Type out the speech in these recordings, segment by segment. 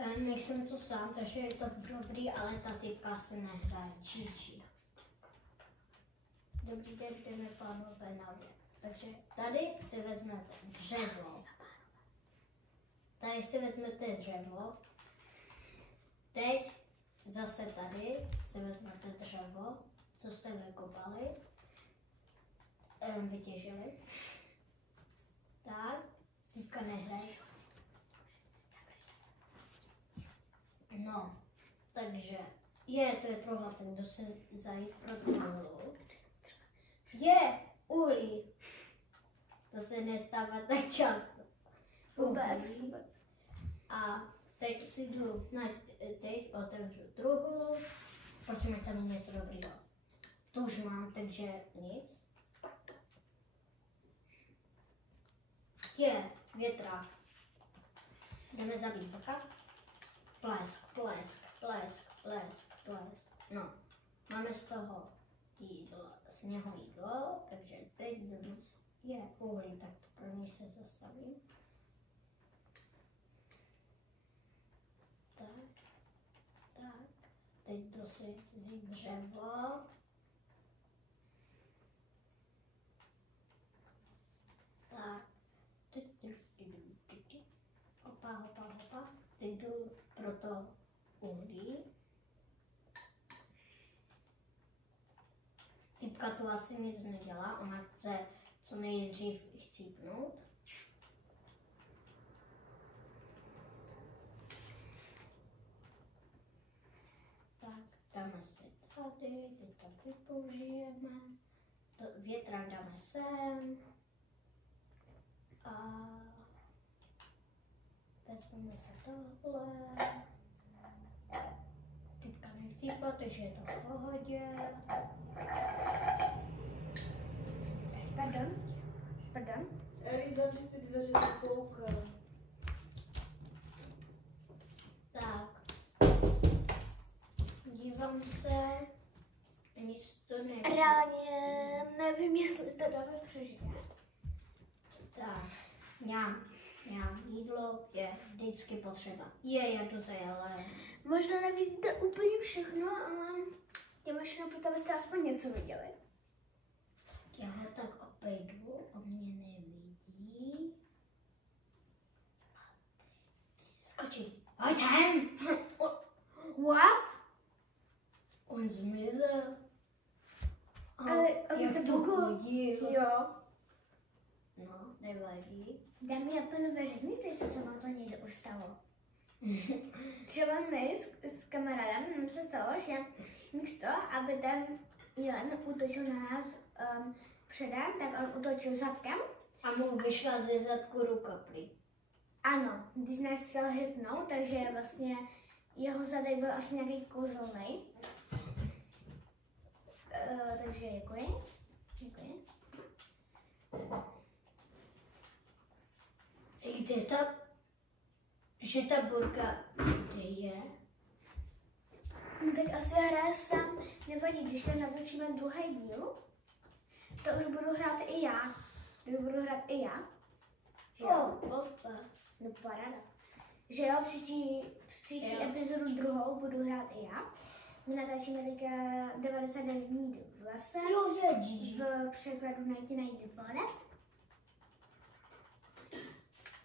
Nejsem tu sám, takže je to dobrý, ale ta typka se nehraje. Gigi. Dobrý den, jdeme pánové na věc. Takže tady si vezmete dřevo. Tady si vezmete dřevo. Teď zase tady si vezmete dřevo, co jste vykopali, vytěžili. Tak, teďka nehraj. No, takže to je truhla, tak kdo se zajít pro truhlu. Uhlí. To se nestává tak často. Vůbec. A teď si jdu, teď otevřu truhlu. Prosím, je tam něco dobrého. To už mám, takže nic. Větrák. Jdeme zabít vlka. Plesk. No, máme z toho jídlo, jídlo, takže teď jdeme uhlí, tak to pro něj se zastavím. Tak, teď jdu si vzít dřevo. Tak, hopa. Teď jdu pro to uhlí. Typka tu asi nic nedělá, ona chce co nejdřív chcípnout. Tak, dáme si tady, teď to použijeme. Větrák dáme sem. A vezmeme se tohle. Teďka nechcípla, takže je to v pohodě. Pardon? Eli, zavři ty dveře do fouka. Tak. Dívám se. Nic to neví. Reálně nevím, jestli to dáme přežít. Tak. Já jídlo je vždycky potřeba. Já to zajela. Možná nevidíte úplně všechno, ale těm všechno proto, abyste aspoň něco viděli. Já ho tak obejdu, on mě nevidí. Skočí. Pojď sem! What? On zmizel. Ale on se to hodil. Jo. No, nevadí. Dámy a pánové, řekněte, co se vám to někde ustalo. Třeba my s kamarádem nám se stalo, že místo, aby ten jelen útočil na nás předem, tak on útočil zadkem. A mu vyšla ze zadku ruka prý. Ano, když nás chtěl hitnout, takže vlastně jeho zadek byl asi nějaký kouzelný. Takže děkuji. Kde že ta burka, kde je? No, tak asi hraje sám, nevadí, když tam natočíme druhý díl, to už budu hrát i já. Že jo? No paráda. Že jo, příští epizodu druhou budu hrát i já. My natáčíme teďka 99 dní v lese. Jo, je Gigi. V překladu 99 Forest.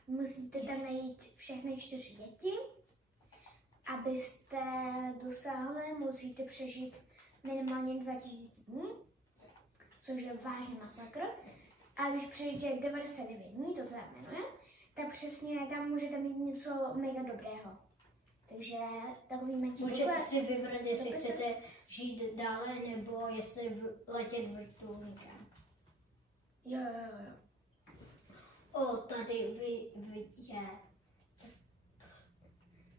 Musíte tam najít všechny 4 děti. Abyste dosáhli, musíte přežít minimálně 2000 dní, což je vážný masakr. A když přežijete 99 dní, to se jmenuje, tak přesně tam můžete mít něco mega dobrého. Takže takový mečí. Můžete si vybrat, jestli chcete žít dále, nebo jestli letět vrtulníkem. Jo. Tady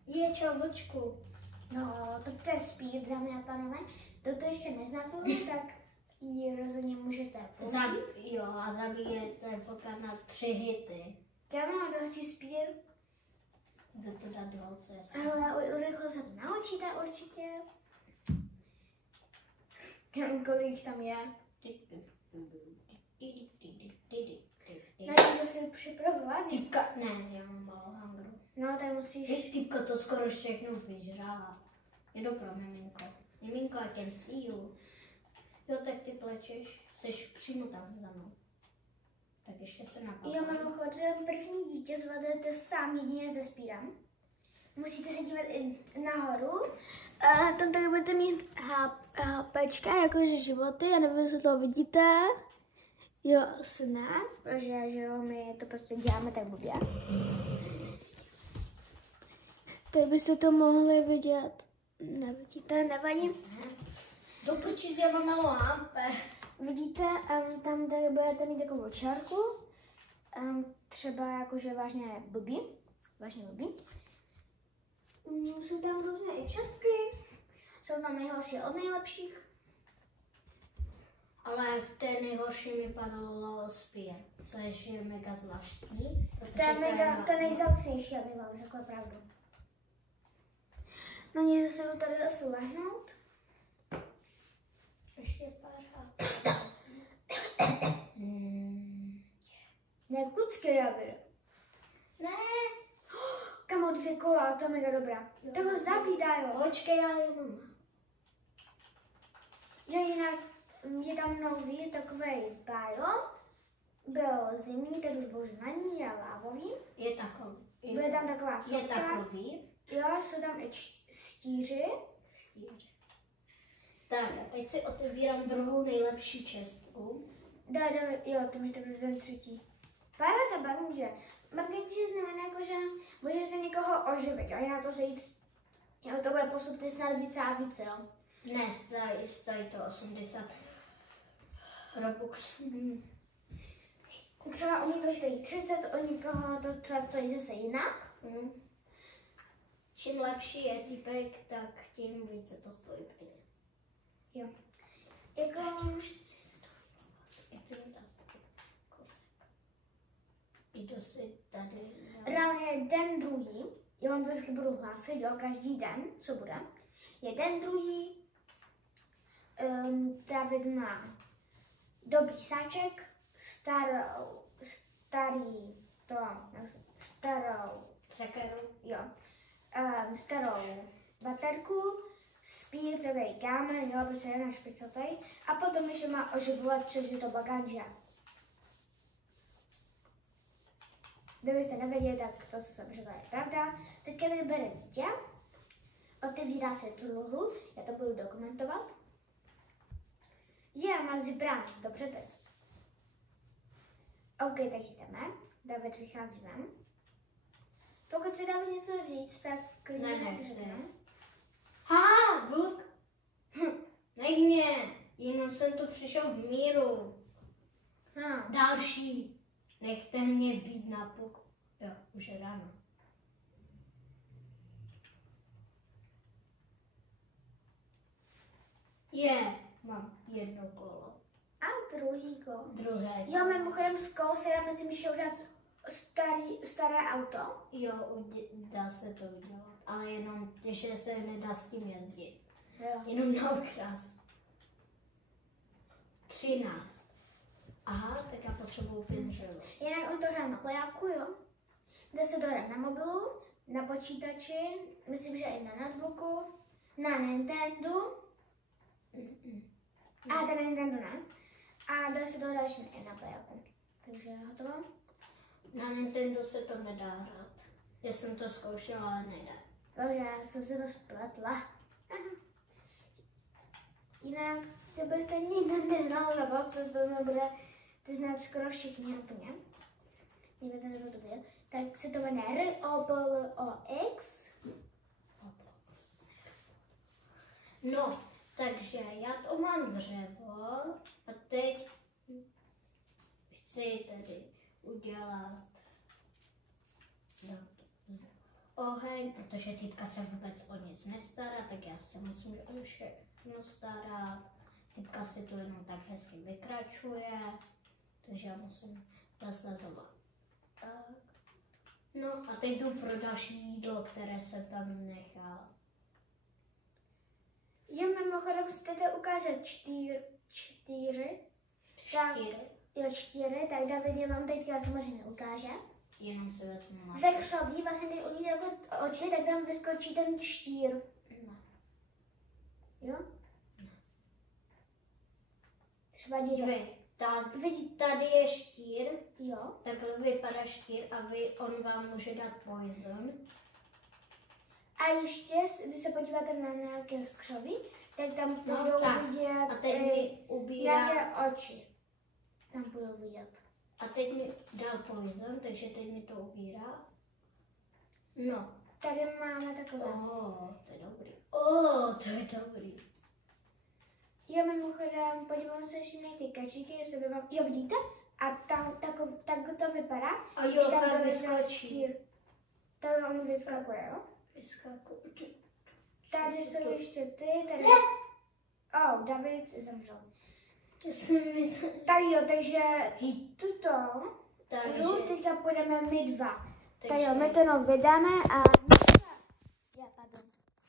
je čau, vlčku. No, to je Speed, dámy a pánové. Toto ještě neznáte, tak ji rozhodně můžete použít. A zabijete vlka na 3 hity. Já mám další Speed. To dá dlouho cest. Ale urychle se to naučíte určitě. Kolik tam je. Můžete si připravovat. Ne, já mám malou hangru. No, tak musíš... Typka to skoro všechno vyžrala. Je dobrá, miminko. Miminko, I can see you. Jo, tak ty plečeš, seš přímo tam za mnou. Tak ještě se napadlo. Jo, mimochodem, první dítě zvládnete sám jedině ze spírem. Musíte se dívat i nahoru. Tam tady budete mít hápečka, jakože životy, já nevím, jestli to vidíte. Jo, asi ne, protože že jo, my to prostě děláme tak blbě. Tady byste to mohli vidět. Nevidíte, nevadí. Doprčit, já mám malou lámpe. Vidíte, tam tady budete mít takovou čárku. Třeba jakože vážně blbý. Jsou tam různé i částky. Jsou tam nejhorší od nejlepších. Ale v té nejhorší mi padlo spír, což je mega zvláštní. To je mega, to nejvzácnější, abych vám řekla pravdu. No nic, se jdu tady zase lehnout. Ještě pár Ne, kucké javí. Ne. Kamo, 2 kola, to je mega dobrá. Tak ho zabídá, jo. Počkej, já je mám. Jo, jinak je tam nový takový bájo. Byl zimní, teď už bože na ní, je lávový. Je takový. Bude tam taková Je sopka. takový. Jo, jsou tam i štíři. Tak, a teď si otevírám druhou nejlepší čestku. Jo, to mi to bude ten třetí. Paráda, bavím, že magnetismus znamená jako, že můžete někoho oživit, jo, jinak to zajít, jo, to bude postupně snad více a více, jo. Ne, stojí to 80 Robuxů. Třeba u někoho stojí 30, u někoho to třeba stojí zase jinak. Čím lepší je typek, tak tím více to stojí peněz. Jo. Jako už Jak se mi dá kousek. Jdu si tady. reálně den druhý, já vám to vždycky budu hlásit, jo, každý den, co bude. Je den druhý, David má dobrý sáček, starou Sekeru. jo, starou baterku, spír, takový kámen, jo, prostě jedna špicotej, a potom ještě má oživovat, což je to baganja. Kdybyste nevěděli, tak to, co jsem řekla, je pravda. Teď když bere dítě, otevírá se truhlu, já to budu dokumentovat. Je, má zbraň, dobře teď. OK, takže jdeme. David vychází ven. Pokud se dá něco říct, tak klidně Ne, řekne. Ha, vlk. Nech mě, jenom jsem tu přišel v míru. Další. Nechte mě být na puk. Jo, už je ráno. Mám jedno kolo. A druhý kolo. Druhé. Jo, mimochodem z kol se dá mezi Míšou dát staré auto. Jo, dá se to udělat. Ale jenom, když se nedá s tím jezdit. Jo. Jenom na okras. 13. Aha, tak já potřebuju 5 želů. Jinak on to hrál na vojáku, jo. Jde se to hrát na mobilu, na počítači, myslím, že i na notebooku, na Nintendo. A ten Nintendo ne. A dá se to hrát ještě i na vojáku. Takže je hotovo. Na Nintendo se to nedá hrát. Já jsem to zkoušela, ale nedá. Takže já jsem se to spletla. Jinak, kdybyste nikdo neznal Roblox, což bude to znát skoro všichni úplně. Nevíte, nebo to bude. Tak se to jmenuje Roblox. No, takže já to mám dřevo a teď chci tady udělat oheň, protože týpka se vůbec o nic nestará, tak já se musím o všechno starat. Týpka si tu jenom tak hezky vykračuje, takže já musím zasazovat. Tak. No a teď jdu pro další jídlo, které se tam nechá. Jo, mimochodem chcete ukázat čtyři. Tak, jo, 4, tak David je vám teďka samozřejmě ukáže. jenom si vezmu Ve maso. křoví, vlastně když uvidíte jako oči, tak tam vyskočí ten štír. No. Jo? Třeba dělá. Dívej, Vidíte? tady je štír, Jo. takhle vypadá štír a on vám může dát poison. A ještě, když se podíváte na nějaké křoví, tak tam No, budou tak. vidět A teď mi ubírá, nějaké oči. Tam budou vidět. a teď mi dal poison, takže teď mi to ubírá. No, Tady máme takové. to je dobrý. To je dobrý. Jo, mimochodem, podívám se ještě na ty kačíky, jestli by vám... Jo, vidíte? A tam tak to vypadá. A když jo, tam tak bude vyskočí. štír. Tady on vyskakuje, jo? Vyskakuje. Tady jsou ještě ty, tady... David zemřel. Já jsem myslel, Tak jo, takže tuto takže, hru teďka půjdeme my dva. Tak takže, jo, my to jenom vydáme a